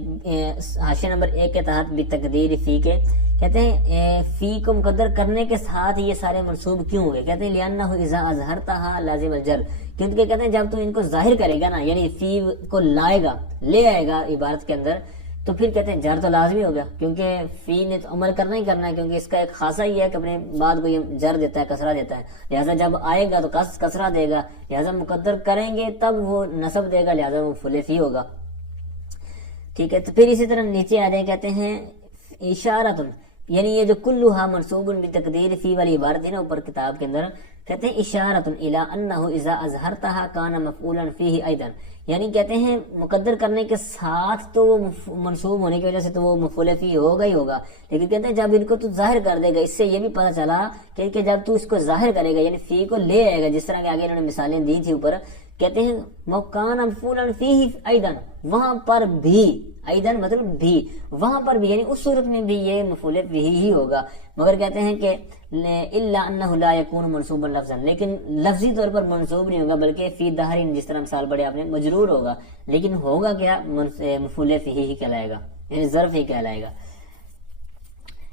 حاشیہ نمبر 1 کے تحت بتقدیر فی کے کہتے ہیں فی کو مقدر کرنے کے ساتھ یہ سارے منصوب کیوں ہوئے. کہتے ہیں لِأَنَّهُ اِذَا أَظْهَرْتَهَا لازم الجر، کیونکہ کہتے ہیں جب تو ان کو ظاہر کرے گا نا، یعنی فی کو لائے گا، لے آئے گا عبارت کے اندر، تو پھر کہتے ہیں جر تو لازمی ہو گیا، کیونکہ فی نے تو عمل کرنا ہی کرنا ہے، کیونکہ اس کا ایک خاصہ ہی ہے کہ اپنے بعد کو یہ جر دیتا ہے، کسرہ دیتا ہے. لہٰذا جب آئے گا تو کسرہ دے گا، لہٰذا مقدر کریں گے تب وہ نصب دے گا، لہٰذا وہ مفعول فی ہوگا. ٹھیک ہے، تو پھر اسی طرح نیچے آ رہے کہتے ہیں اشارۃ، یعنی یہ جو کلھا منصوب بتقدیر فی والی عبارت ہے نا اوپر کتاب کے اندر، کہتے ہیں اشارۃ الی انہ اذا اظہرتها کان مفعولا فیہ ایضا، یعنی کہتے ہیں مقدر کرنے کے ساتھ تو وہ منصوب ہونے کی وجہ سے تو وہ مفعول فی ہوگا ہی ہوگا، لیکن کہتے ہیں جب ان کو تو ظاہر کر دے گا، اس سے یہ بھی پتہ چلا کہ جب تو اس کو ظاہر کرے گا یعنی فی کو لے آئے گا، جس طرح کہ آگے انہوں نے مثالیں دی تھی اوپر، کہتے ہیں مکان مفعولا فیہ ایضا، وہاں پر بھی، ایضاً مطلب بھی، وہاں پر بھی، یعنی اس صورت میں بھی یہ مفعول فیہ ہی ہوگا. مگر کہتے ہیں کہ الا انہ لا یکون منصوبا لفظا، لیکن لفظی طور پر منصوب نہیں ہوگا بلکہ فی دہر، جس طرح مثال پڑے آپ نے، مجرور ہوگا، لیکن ہوگا کیا، مفعول فیہ ہی کہلائے گا، یعنی ظرف ہی کہلائے گا.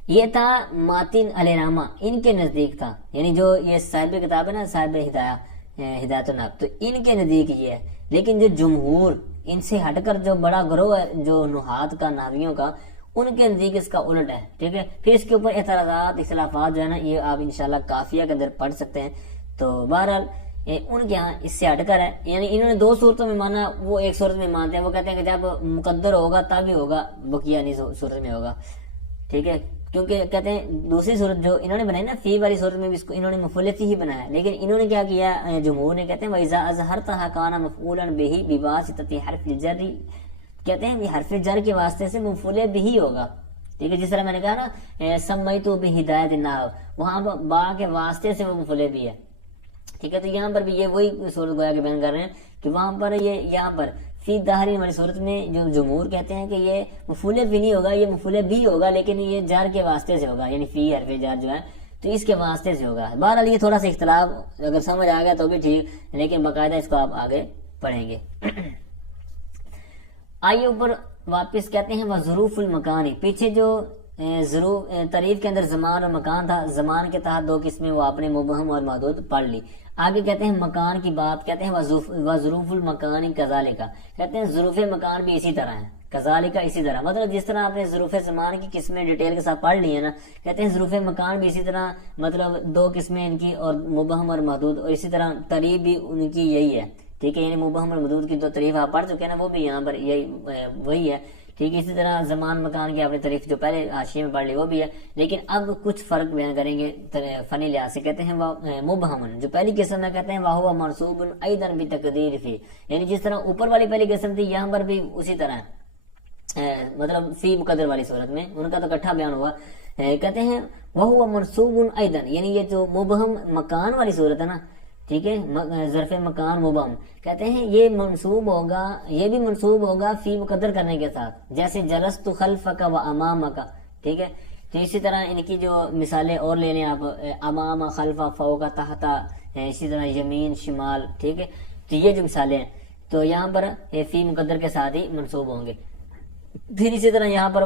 یہ تھا ماتن الرامہ، ان کے نزدیک تھا، یعنی جو یہ صاحب کتاب ہے نا، صاحب ہدایت النحو، تو ان کے نزدیک یہ ہے. لیکن جو جمہور، ان سے ہٹ کر جو بڑا گروہ ہے جو نحات کا، نحویوں کا، ان کے نزدیک اس کا الٹ ہے. ٹھیک ہے، پھر اس کے اوپر اعتراضات، اختلافات جو ہے نا، یہ آپ انشاءاللہ کافیہ کے اندر پڑھ سکتے ہیں. تو بہرحال ان کے ہاں اس سے ہٹ کر ہے، یعنی انہوں نے 2 صورتوں میں مانا، وہ ایک صورت میں مانتے ہیں، وہ کہتے ہیں کہ جب مقدر ہوگا تب ہی ہوگا، بقیہ نہیں صورت میں ہوگا. ٹھیک ہے، کیونکہ کہتے ہیں دوسری صورت جو انہوں نے بنائی نا فی والی صورت میں بھی اس کو انہوں نے مفعول فی ہی بنایا، لیکن انہوں نے کیا کیا، جمہور نے کہتے ہیں وَإِذَا أَظْهَرْتَهَا كَانَ مَفْعُولًا بِهِ بِوَاسِطَةِ حرف الجر، کہتے ہیں یہ حرف جر کے واسطے سے مفعول به ہوگا. ٹھیک ہے، جس طرح میں نے کہا نا سمیت بہدایت النحو، وہاں با کے واسطے سے وہ مفعول به ہے. ٹھیک ہے، تو یہاں پر بھی یہ وہی صورت گویا کہ بیان کر رہے ہیں کہ وہاں پر یہ، یہاں پر فی دہری والی صورت میں جو جمہور کہتے ہیں کہ یہ مفعول بھی نہیں ہوگا، یہ مفعول بھی ہوگا، لیکن یہ جار کے واسطے سے ہوگا، یعنی فی حرف جار جو ہے تو اس کے واسطے سے ہوگا. بہرحال یہ تھوڑا سا اختلاف اگر سمجھ آ گیا تو بھی ٹھیک، لیکن باقاعدہ اس کو آپ آگے پڑھیں گے. آئیے اوپر واپس کہتے ہیں وہ ظروف المکانی، پیچھے جو ظروف تعریف کے اندر زمان اور مکان تھا، زمان کے تحت 2 قسمیں وہ آپ نے مبہم اور محدود پڑھ لی. آگے کہتے ہیں مکان کی بات، کہتے ہیں وظروف المکان کذالک، کہتے ہیں ظروف مکان بھی اسی طرح ہے، کذالک اسی طرح، مطلب جس طرح آپ نے ظروف زمان کی قسمیں ڈیٹیل کے ساتھ پڑھ لی ہیں نا، کہتے ہیں ظروف مکان بھی اسی طرح، مطلب 2 قسمیں ان کی، اور مبہم اور محدود، اور اسی طرح تعریف بھی ان کی یہی ہے. ٹھیک ہے، یعنی مبہم اور محدود کی 2 تعریف آپ پڑھ چکے ہیں نا، وہ بھی یہاں پر یہی وہی ہے. ٹھیک ہے، اسی طرح زمان مکان کی آپ نے تعریف جو پہلے حاشیے میں پڑھ لی وہ بھی ہے، لیکن اب کچھ فرق بیان کریں گے فنی لحاظ سے. کہتے ہیں مبہم، جو پہلی قسم میں کہتے ہیں وَهُوَ مَنْصُوبٌ أَيْضًا بِتَقْدِيرِ فِي، یعنی جس طرح اوپر والی پہلی قسم تھی یہاں پر بھی اسی طرح ہے، مطلب فی مقدر والی صورت میں ان کا تو اکٹھا بیان ہوا. کہتے ہیں وَهُوَ مَنْصُوبٌ أَيْضًا، یعنی یہ جو مبہم مکان والی صورت ہے نا، ٹھیک ہے، ظرف مکان مبہم، کہتے ہیں یہ منصوب ہوگا، یہ بھی منصوب ہوگا فی مقدر کرنے کے ساتھ، جیسے جلست خلفک و امامک. ٹھیک ہے، تو اسی طرح ان کی جو مثالیں اور لے لیں آپ، امام، خلف، فوق، تحت، اسی طرح یمین، شمال. ٹھیک ہے، تو یہ جو مثالیں ہیں تو یہاں پر فی مقدر کے ساتھ ہی منصوب ہوں گے. پھر اسی طرح یہاں پر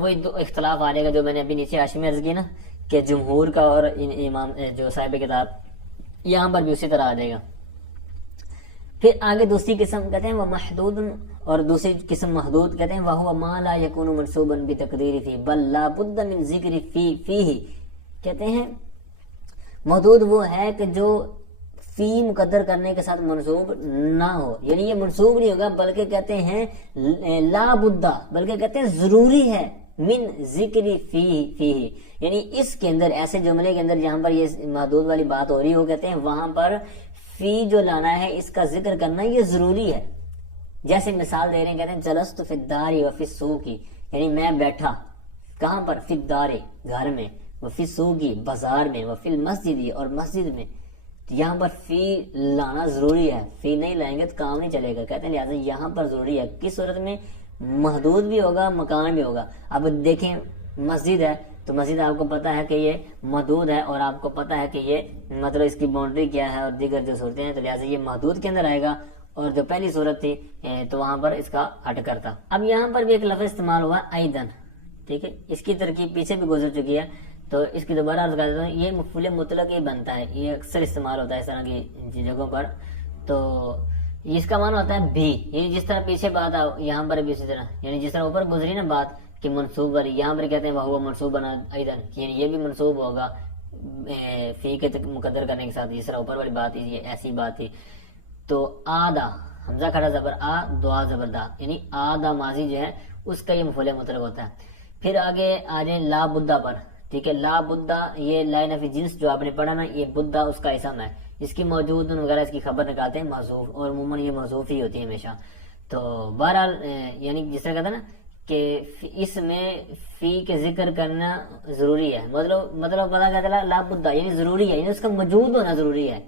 وہی 2 اختلاف آ جائے گا جو میں نے ابھی نیچے حاشیے میں عرض کی نا، کہ جمہور کا اور امام جو صاحب کتاب، یہاں پر بھی اسی طرح آ جائے گا. پھر آگے دوسری قسم کہتے ہیں وہ محدود، اور دوسری قسم محدود کہتے ہیں وَهُوَ مَا لَا يَكُونُ مَنْصُوبًا بِتَقْدِيرِ فِي بَلْ لَا بُدَّ مِنْ ذِكْرِ فِيهِ. کہتے ہیں محدود وہ ہے کہ جو فی مقدر کرنے کے ساتھ منصوب نہ ہو، یعنی یہ منصوب نہیں ہوگا بلکہ کہتے ہیں لا بدہ، بلکہ کہتے ہیں ضروری ہے من ذکر فیہ، یعنی اس کے اندر ایسے جملے کے اندر جہاں پر یہ محدود والی بات ہو رہی ہو، کہتے ہیں وہاں پر فی جو لانا ہے اس کا ذکر کرنا یہ ضروری ہے. جیسے مثال دے رہے ہیں، کہتے ہیں جلست فی الدار وفی السوق، یعنی میں بیٹھا کہاں پر، فی الدار گھر میں، وفی السوق بازار میں، وفی المسجد اور مسجد میں. یہاں پر فی لانا ضروری ہے، فی نہیں لائیں گے تو کام نہیں چلے گا. کہتے ہیں لہٰذا یہاں پر ضروری ہے. کس صورت میں؟ محدود بھی ہوگا، مکان بھی ہوگا. اب دیکھیں مسجد ہے تو مسجد آپ کو پتا ہے کہ یہ محدود ہے، اور آپ کو پتا ہے کہ یہ مطلب اس کی باؤنڈری کیا ہے اور دیگر جو صورتیں ہیں، تو لہٰذا یہ محدود کے اندر آئے گا. اور جو پہلی صورت تھی تو وہاں پر اس کا ہٹ کرتا. اب یہاں پر بھی ایک لفظ استعمال ہوا ایدن، ٹھیک ہے، اس کی ترکیب پیچھے بھی گزر چکی ہے تو اس کی دوبارہ عرض کر دیتا ہوں. یہ مفعول مطلق ہی بنتا ہے، یہ اکثر استعمال ہوتا ہے اس طرح کی جگہوں پر. تو اس کا معنی ہوتا ہے بھی، یعنی جس طرح پیچھے بات یہاں پر بھی اسی طرح، یعنی جس طرح اوپر گزری نا بات کہ منصوب والی، یہاں پر کہتے ہیں وہ منصوب بنا ایدن، یعنی یہ بھی منصوب ہوگا فی کے مقدر کرنے کے ساتھ. جس طرح اوپر والی بات یہ ایسی بات تھی. تو آدھا حمزہ کھڑا زبر آ، دعا زبر دا، یعنی آدھا ماضی جو ہے اس کا یہ مفعول مطلق ہوتا ہے. پھر آگے آ جائیں لا بدہ پر، ٹھیک ہے. لا بدہ یہ لا نفی جنس جو آپ نے پڑھا نا، یہ بدہ اس کا اسم ہے. اس کی موجود وغیرہ اس کی خبر نکالتے ہیں محذوف، اور عموماً یہ محذوف ہی ہوتی ہے ہمیشہ. تو بہرحال یعنی جس طرح کہتے ہیں نا کہ اس میں فی کے ذکر کرنا ضروری ہے، مطلب پتا کیا چلا، لا بدہ یعنی ضروری ہے، یعنی اس کا موجود ہونا ضروری ہے،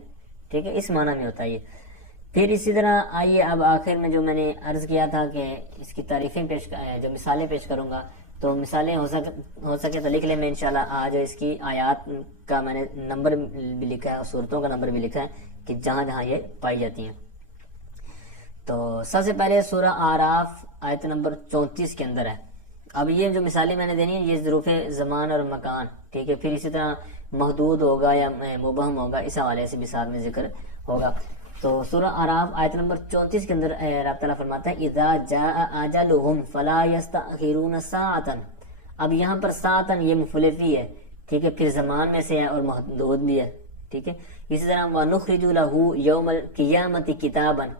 ٹھیک ہے، اس معنی میں ہوتا ہے یہ. پھر اسی طرح آئیے اب آخر میں جو میں نے عرض کیا تھا کہ اس کی تعریفیں جو مثالیں پیش کروں گا، تو مثالیں ہو سکے تو لکھ لیں میں انشاءاللہ. آج اس کی آیات کا میں نے نمبر بھی لکھا ہے اور صورتوں کا نمبر بھی لکھا ہے کہ جہاں جہاں یہ پائی جاتی ہیں. تو سب سے پہلے سورہ آراف آیت نمبر 34 کے اندر ہے. اب یہ جو مثالیں میں نے دینی ہیں یہ ظروف زمان اور مکان، ٹھیک ہے. پھر اسی طرح محدود ہوگا یا مبہم ہوگا، اس حوالے سے بھی ساتھ میں ذکر ہوگا. تو سورہ آراف آیت نمبر 34 کے اندر رب تعالیٰ فرماتا ہے اذا جاء اجلهم فلا يستأخرون ساعة. اب یہاں پر ساعتن یہ مفعول فی ہے، ٹھیک ہے، پھر زمان میں سے ہے اور محدود بھی ہے، ٹھیک ہے. اسی طرح وَنُخْرِجُ لَهُ يَوْمَ الْقِيَامَةِ كِتَابًا،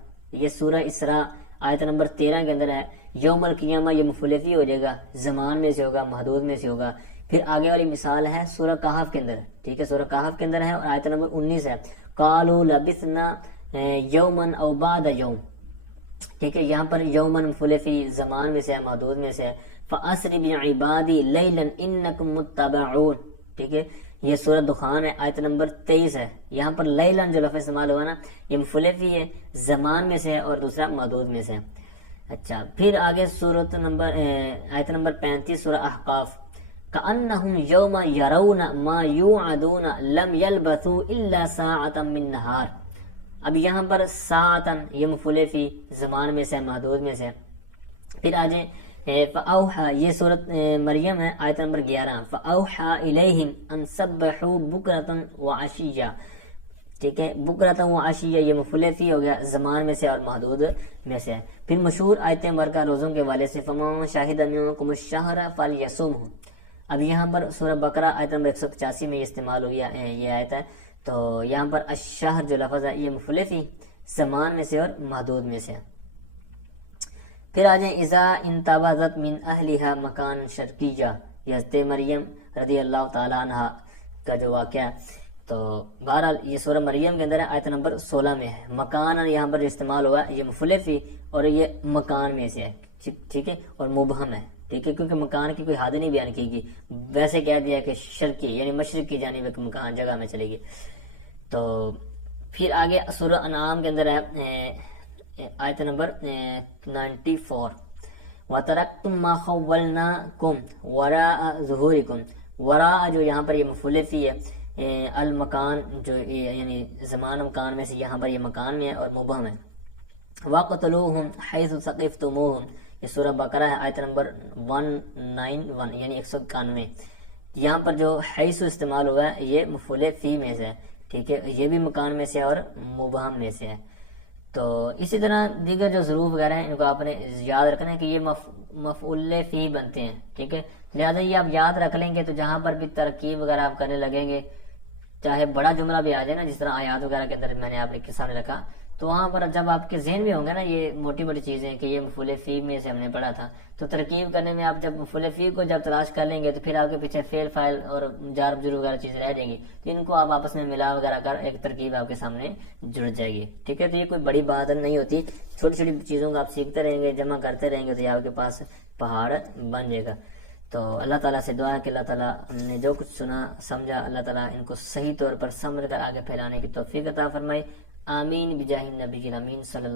یہ سورہ اسراء آیت نمبر 13 کے اندر ہے. یوم القیامہ یہ مفعول فی ہو جائے گا، زمان میں سے ہوگا، محدود میں سے ہوگا. پھر آگے والی مثال ہے سورہ کہف کے اندر، ٹھیک ہے، سورہ کہف کے اندر ہے اور آیت نمبر 19 ہے. قالوا لبثنا یومن او بعد یوم، ٹھیک ہے. یہاں پر یومن مفعول فی زمان میں سے ہے، محدود میں سے ہے. فَأَسْرِ بِعِبَادِي لَيْلًا إِنَّكُمْ مُتَّبَعُونَ، ٹھیک ہے. یہ سورہ دخان ہے، آیت نمبر 23 ہے. یہاں پر لیلن جو لفظ استعمال ہوا نا، یہ مفعول فی ہے، زمان میں سے ہے اور دوسرا محدود میں سے ہے. اچھا، پھر آگے سورت نمبر آیت نمبر 35 سورہ احقاف. كأنهم يوم يرون ما يوعدون لم يلبثوا إلا ساعة من نهار. اب یہاں پر ساعتن یہ مفعول فی زمان میں سے محدود میں سے. پھر آجیں فأوحى، یہ سورت مریم ہے، آیت نمبر 11. فأوحى إليهم أن سبحوا بكرة وعشيا، ٹھیک ہے. بکرة وعشيا یہ مفعول فی ہو گیا، زمان میں سے اور محدود میں سے. پھر مشہور آیت مبارکہ روزوں کے والے سے فمن شاہد منکم الشہر فلیصمہ. اب یہاں پر سورہ بقرہ آیت نمبر 185 میں یہ استعمال ہوئی یہ آیت ہے. تو یہاں پر الشہر جو لفظ ہے یہ مفعول فی زمان میں سے اور محدود میں سے. پھر آ جائیں اذا انتبذت من اہلہا مکان شرقیہ، حضرت مریم رضی اللہ تعالیٰ عنہ کا جو واقعہ ہے. تو بہرحال یہ سورہ مریم کے اندر ہے، آیت نمبر 16 میں ہے. مکان یہاں پر جو استعمال ہوا ہے یہ مفعول فی اور یہ مکان میں سے ہے، ٹھیک ہے، اور مبہم ہے، ٹھیک ہے، کیونکہ مکان کی کوئی حد نہیں بیان کی گئی. ویسے کہہ دیا کہ شرقی یعنی مشرق کی جانب ایک مکان جگہ میں چلے گی. تو پھر آگے سورہ انعام کے اندر ہے آیت نمبر 94. وَتَرَكْتُمْ مَا خَوَّلْنَاكُمْ وَرَاءَ ظُهُورِكُمْ. وراء جو یہاں پر یہ مفعول فی ہے، المکان جو یعنی زمان مکان میں سے یہاں پر یہ مکان میں ہے اور مبہم ہے. وَقْتُلُوهُمْ حَيْثُ ثَقِفْتُمُوهُمْ، یہ سورہ بقرہ ہے، آیت نمبر 191 یعنی 191. یہاں پر جو حیث استعمال ہوا ہے یہ مفعول فی میں سے ہے، ٹھیک ہے، یہ بھی مکان میں سے اور مبہم میں سے ہے. تو اسی طرح دیگر جو ظروف وغیرہ ہیں ان کو آپ نے یاد رکھنا ہے کہ یہ مفعول فی بنتے ہیں، ٹھیک ہے. لہٰذا یہ آپ یاد رکھ لیں گے تو جہاں پر بھی ترکیب وغیرہ آپ کرنے لگیں گے، چاہے بڑا جملہ بھی آ جائے نا، جس طرح آیات وغیرہ کے اندر میں نے آپ کے سامنے رکھا، تو وہاں پر جب آپ کے ذہن میں ہوں گے نا یہ موٹی موٹی چیزیں کہ یہ مفعول فی میں سے ہم نے پڑھا تھا، تو ترکیب کرنے میں آپ جب مفعول فی کو جب تلاش کر لیں گے تو پھر آپ کے پیچھے فعل فاعل اور جار مجرور وغیرہ چیزیں رہ جائیں گی، تو ان کو آپ آپس میں ملا وغیرہ کر ایک ترکیب آپ کے سامنے جڑ جائے گی. ٹھیک ہے، تو یہ کوئی بڑی بات نہیں ہوتی، چھوٹی چھوٹی چیزوں کو آپ سیکھتے رہیں گے، جمع کرتے رہیں گے تو یہ آپ کے پاس پہاڑ بن جائے گا. تو اللہ تعالیٰ سے دعا ہے کہ اللہ تعالیٰ ہم نے جو کچھ سنا سمجھا، اللہ تعالیٰ ان کو صحیح طور پر سمجھ کر آگے پھیلانے کی توفیق عطا فرمائے. آمین بجاہ النبی الامین صلی اللہ